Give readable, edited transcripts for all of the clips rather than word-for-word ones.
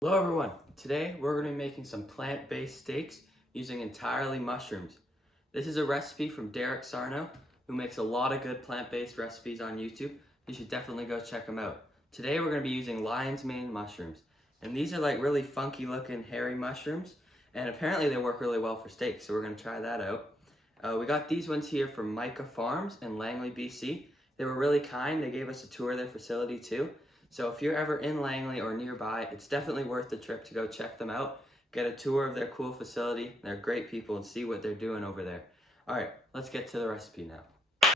Hello everyone, today we're going to be making some plant-based steaks using entirely mushrooms. This is a recipe from Derek Sarno, who makes a lot of good plant-based recipes on YouTube. You should definitely go check him out. Today we're going to be using lion's mane mushrooms, and these are like really funky looking hairy mushrooms, and apparently they work really well for steaks, so we're going to try that out. We got these ones here from Myca Farms in Langley, BC. They were really kind, they gave us a tour of their facility too. So if you're ever in Langley or nearby, it's definitely worth the trip to go check them out, get a tour of their cool facility. They're great people and see what they're doing over there. All right, let's get to the recipe now.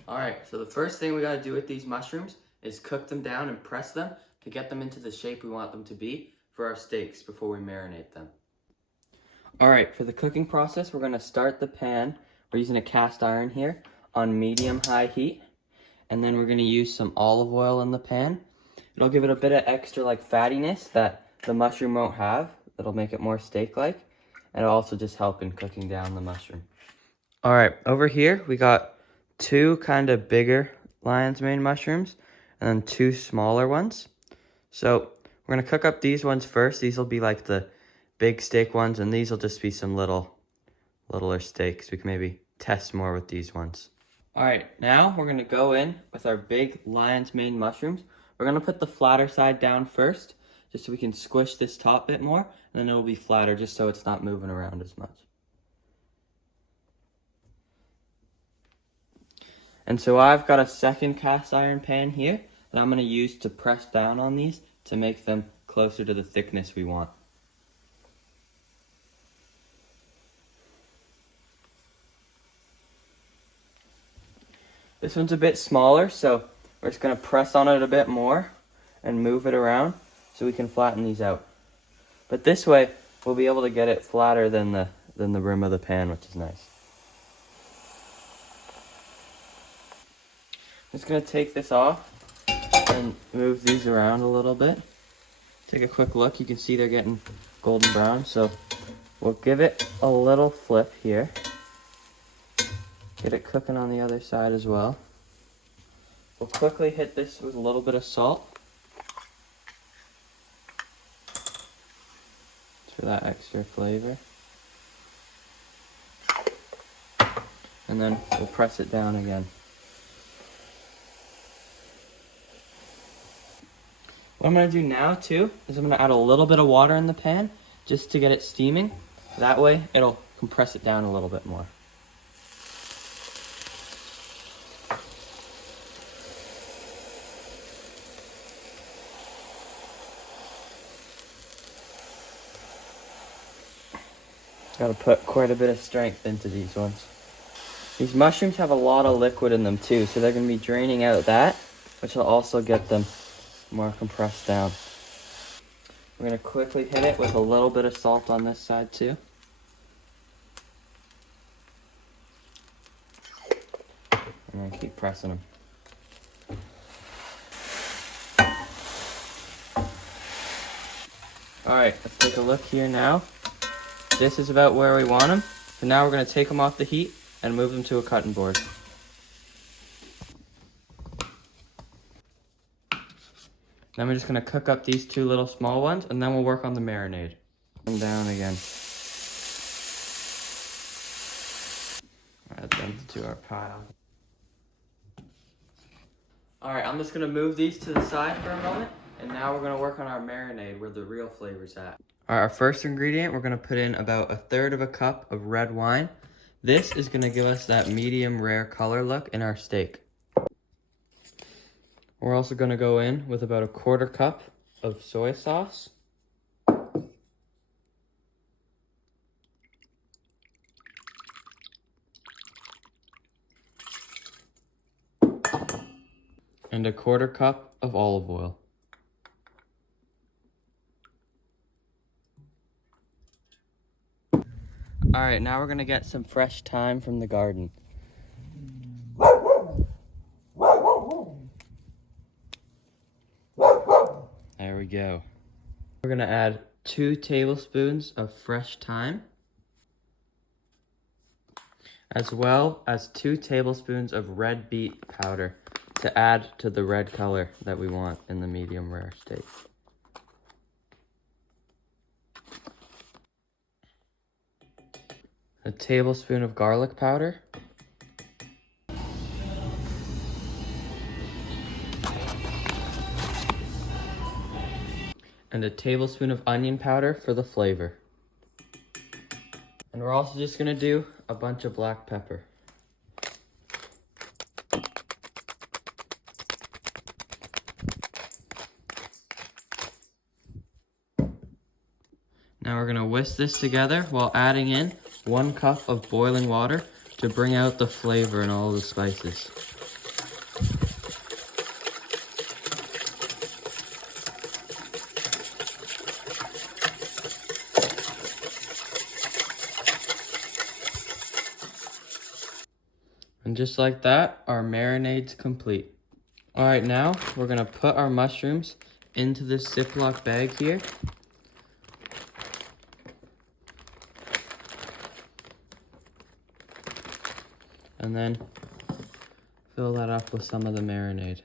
All right, so the first thing we gotta do with these mushrooms is cook them down and press them to get them into the shape we want them to be for our steaks before we marinate them. All right, for the cooking process, we're gonna start the pan. We're using a cast iron here on medium-high heat. And then we're gonna use some olive oil in the pan. It'll give it a bit of extra like fattiness that the mushroom won't have. It'll make it more steak-like. And it'll also just help in cooking down the mushroom. All right, over here we got two kind of bigger lion's mane mushrooms and then two smaller ones. So we're gonna cook up these ones first. These will be like the big steak ones, and these will just be some littler steaks. We can maybe test more with these ones. All right, now we're gonna go in with our big lion's mane mushrooms. We're gonna put the flatter side down first, just so we can squish this top bit more, and then it'll be flatter just so it's not moving around as much. And so I've got a second cast iron pan here that I'm gonna use to press down on these to make them closer to the thickness we want. This one's a bit smaller, so we're just gonna press on it a bit more and move it around so we can flatten these out. But this way, we'll be able to get it flatter than the rim of the pan, which is nice. I'm just gonna take this off and move these around a little bit. Take a quick look, you can see they're getting golden brown, so we'll give it a little flip here. Get it cooking on the other side as well. We'll quickly hit this with a little bit of salt for that extra flavor. And then we'll press it down again. What I'm gonna do now too is I'm gonna add a little bit of water in the pan just to get it steaming. That way it'll compress it down a little bit more. Gotta put quite a bit of strength into these ones. These mushrooms have a lot of liquid in them too, so they're gonna be draining out that, which will also get them more compressed down. We're gonna quickly hit it with a little bit of salt on this side too. And then keep pressing them. All right, let's take a look here now. This is about where we want them. So now we're gonna take them off the heat and move them to a cutting board. Then we're just gonna cook up these two little small ones, and then we'll work on the marinade. Them down again. Add them to our pile. All right, I'm just gonna move these to the side for a moment, and now we're gonna work on our marinade where the real flavor's at. All right, our first ingredient, we're gonna put in about 1/3 of a cup of red wine. This is gonna give us that medium rare color look in our steak. We're also gonna go in with about 1/4 cup of soy sauce. And 1/4 cup of olive oil. All right, now we're gonna get some fresh thyme from the garden. There we go. We're gonna add 2 tablespoons of fresh thyme, as well as 2 tablespoons of red beet powder to add to the red color that we want in the medium rare steak. a tablespoon of garlic powder, and a tablespoon of onion powder for the flavor. And we're also just gonna do a bunch of black pepper. Now we're gonna whisk this together while adding in 1 cup of boiling water to bring out the flavor and all the spices. And just like that, our marinade's complete. All right, now we're gonna put our mushrooms into this Ziploc bag here. And then fill that up with some of the marinade.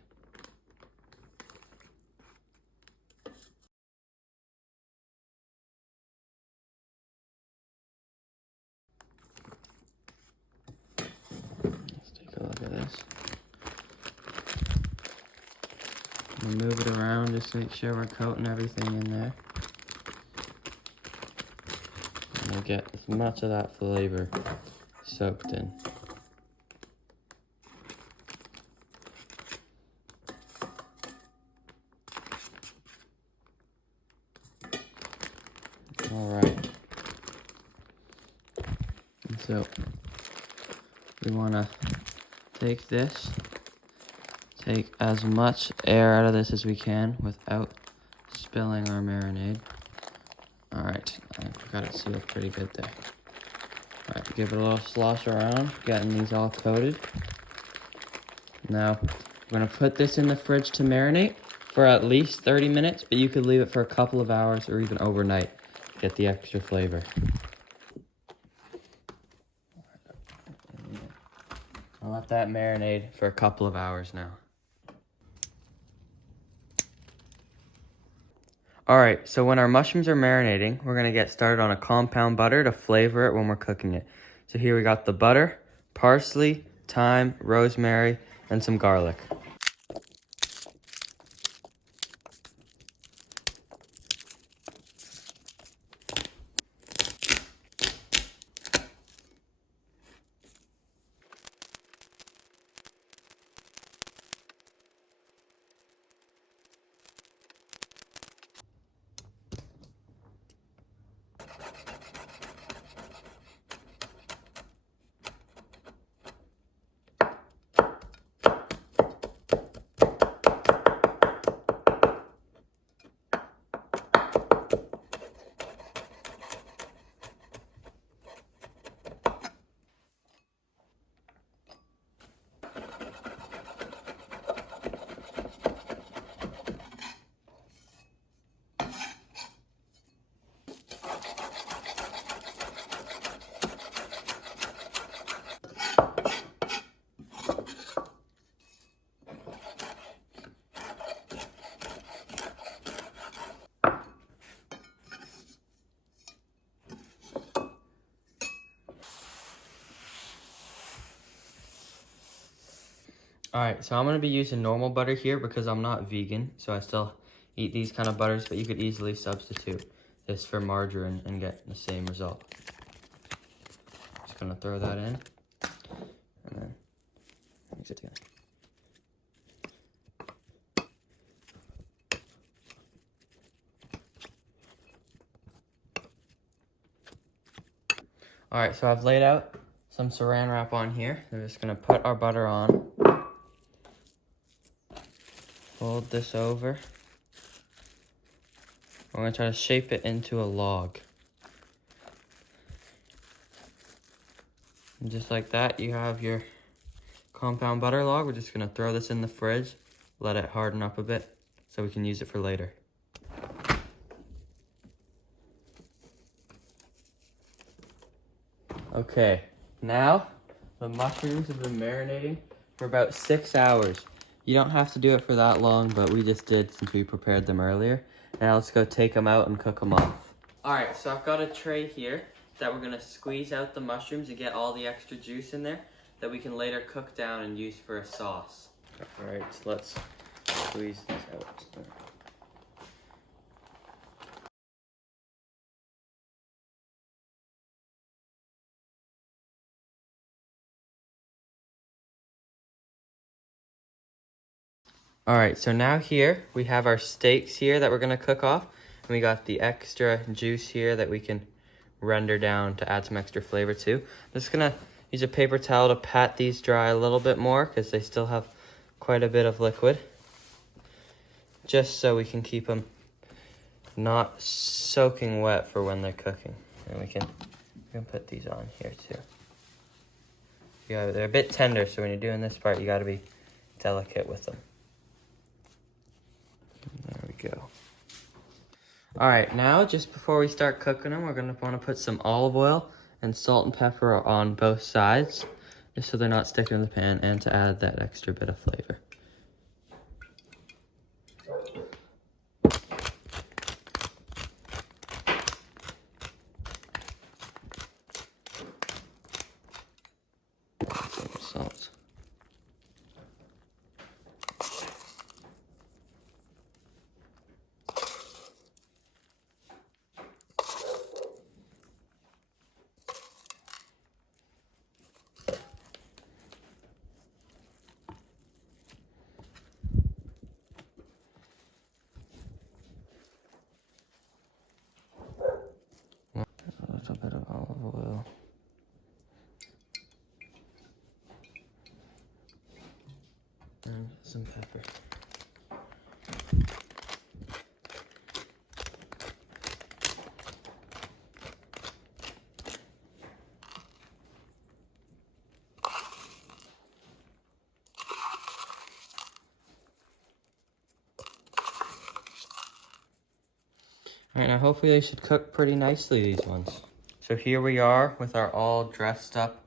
Let's take a look at this. We'll move it around just to make sure we're coating everything in there. And we'll get as much of that flavor soaked in. All right. And so we want to take this, take as much air out of this as we can without spilling our marinade. All right, I've got it sealed pretty good there. All right, give it a little slosh around, getting these all coated. Now, we're gonna put this in the fridge to marinate for at least 30 minutes, but you could leave it for a couple of hours or even overnight to get the extra flavor. I'll let that marinate for a couple of hours now. All right, so when our mushrooms are marinating, we're gonna get started on a compound butter to flavor it when we're cooking it. So here we got the butter, parsley, thyme, rosemary, and some garlic. Alright, so I'm going to be using normal butter here because I'm not vegan, so I still eat these kind of butters, but you could easily substitute this for margarine and get the same result. Just going to throw that in, and then mix it together. Alright, so I've laid out some saran wrap on here. We're just going to put our butter on. Fold this over. We're going to try to shape it into a log. And just like that, you have your compound butter log. We're just going to throw this in the fridge, let it harden up a bit so we can use it for later. Okay, now the mushrooms have been marinating for about 6 hours. You don't have to do it for that long, but we just did since we prepared them earlier. Now let's go take them out and cook them off. All right, so I've got a tray here that we're gonna squeeze out the mushrooms and get all the extra juice in there that we can later cook down and use for a sauce. All right, so let's squeeze this out. All right, so now here we have our steaks here that we're gonna cook off. And we got the extra juice here that we can render down to add some extra flavor to. I'm just gonna use a paper towel to pat these dry a little bit more because they still have quite a bit of liquid. Just so we can keep them not soaking wet for when they're cooking. And we can put these on here too. Yeah, they're a bit tender, so when you're doing this part, you gotta be delicate with them. There we go. All right, now just before we start cooking them, we're gonna wanna put some olive oil and salt and pepper on both sides, just so they're not sticking in the pan and to add that extra bit of flavor. Some salt. A little bit of olive oil. And some pepper. All right, now hopefully they should cook pretty nicely, these ones. So here we are with our all dressed up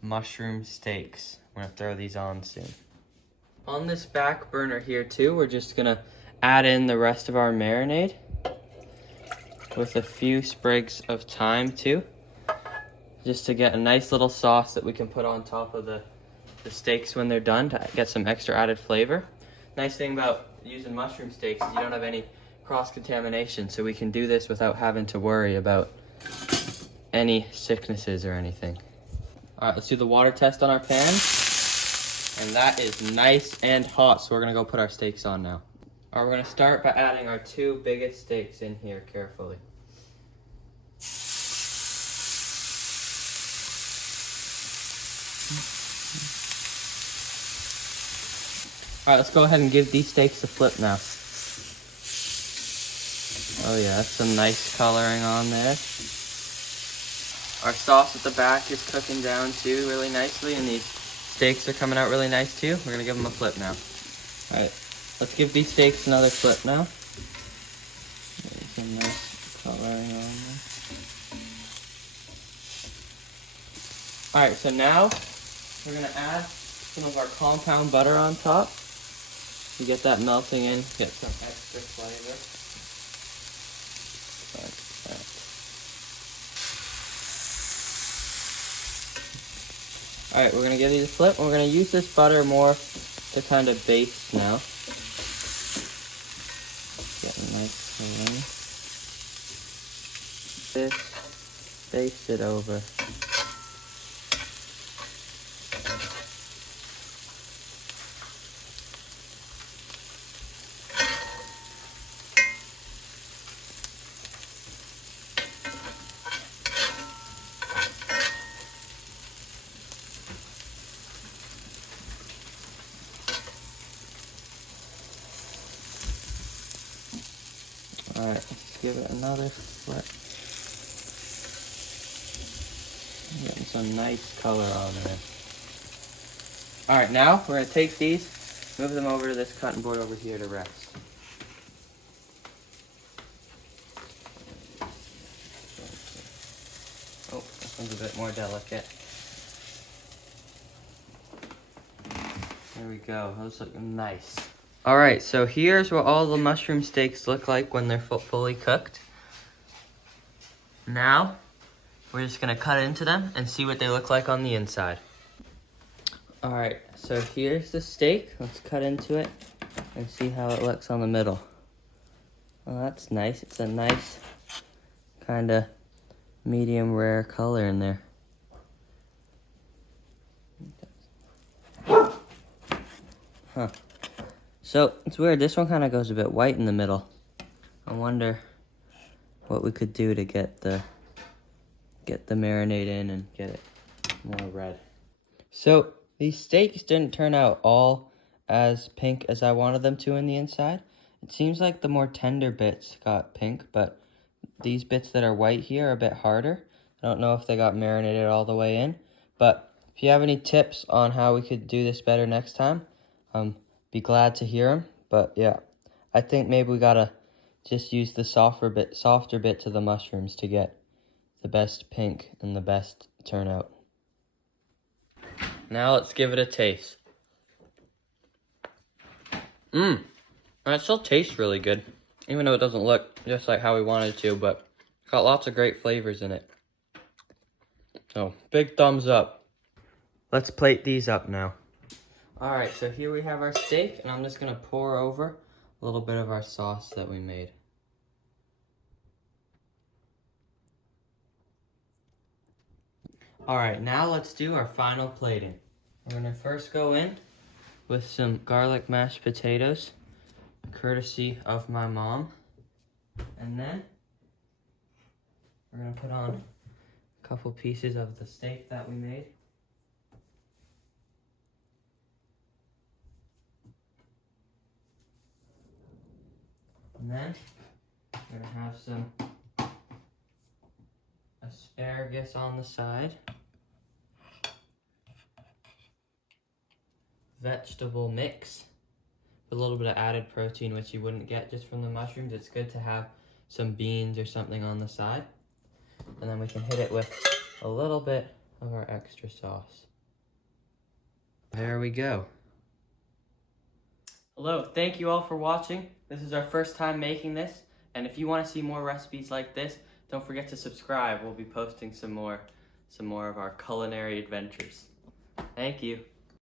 mushroom steaks. I'm gonna throw these on soon. On this back burner here too, we're just gonna add in the rest of our marinade with a few sprigs of thyme too, just to get a nice little sauce that we can put on top of the steaks when they're done to get some extra added flavor. Nice thing about using mushroom steaks is you don't have any cross-contamination, so we can do this without having to worry about any sicknesses or anything. All right, let's do the water test on our pan. And that is nice and hot, so we're gonna go put our steaks on now. All right, we're gonna start by adding our two biggest steaks in here carefully. All right, let's go ahead and give these steaks a flip now. Oh yeah, that's some nice coloring on there. Our sauce at the back is cooking down too really nicely, and these steaks are coming out really nice too. We're gonna give them a flip now. All right, let's give these steaks another flip now. There's some nice coloring on there. All right, so now we're gonna add some of our compound butter on top. You get that melting in, get some extra flavor. Like that. All right, we're gonna give these a flip. We're gonna use this butter more to kind of baste now. Get a nice coloring. This, baste it over. All right, let's give it another flip. Getting some nice color on there. All right, now we're gonna take these, move them over to this cutting board over here to rest. Oh, this one's a bit more delicate. There we go, those look nice. All right, so here's what all the mushroom steaks look like when they're fully cooked. Now, we're just gonna cut into them and see what they look like on the inside. All right, so here's the steak. Let's cut into it and see how it looks on the middle. Well, that's nice. It's a nice kind of medium rare color in there. Huh. So it's weird. This one kind of goes a bit white in the middle. I wonder what we could do to get the marinade in and get it more red. So these steaks didn't turn out all as pink as I wanted them to in the inside. It seems like the more tender bits got pink, but these bits that are white here are a bit harder. I don't know if they got marinated all the way in, but if you have any tips on how we could do this better next time, be glad to hear them. But yeah, I think maybe we gotta just use the softer bit to the mushrooms to get the best pink and the best turnout. Now let's give it a taste. It still tastes really good, even though it doesn't look just like how we wanted it to, but it's got lots of great flavors in it. So, big thumbs up. Let's plate these up now. Alright, so here we have our steak, and I'm just gonna pour over a little bit of our sauce that we made. Alright, now let's do our final plating. We're gonna first go in with some garlic mashed potatoes, courtesy of my mom. And then we're gonna put on a couple pieces of the steak that we made. And then we're gonna have some asparagus on the side. Vegetable mix with a little bit of added protein, which you wouldn't get just from the mushrooms. It's good to have some beans or something on the side. And then we can hit it with a little bit of our extra sauce. There we go. Hello, thank you all for watching. This is our first time making this, and if you want to see more recipes like this, don't forget to subscribe. We'll be posting some more of our culinary adventures. Thank you.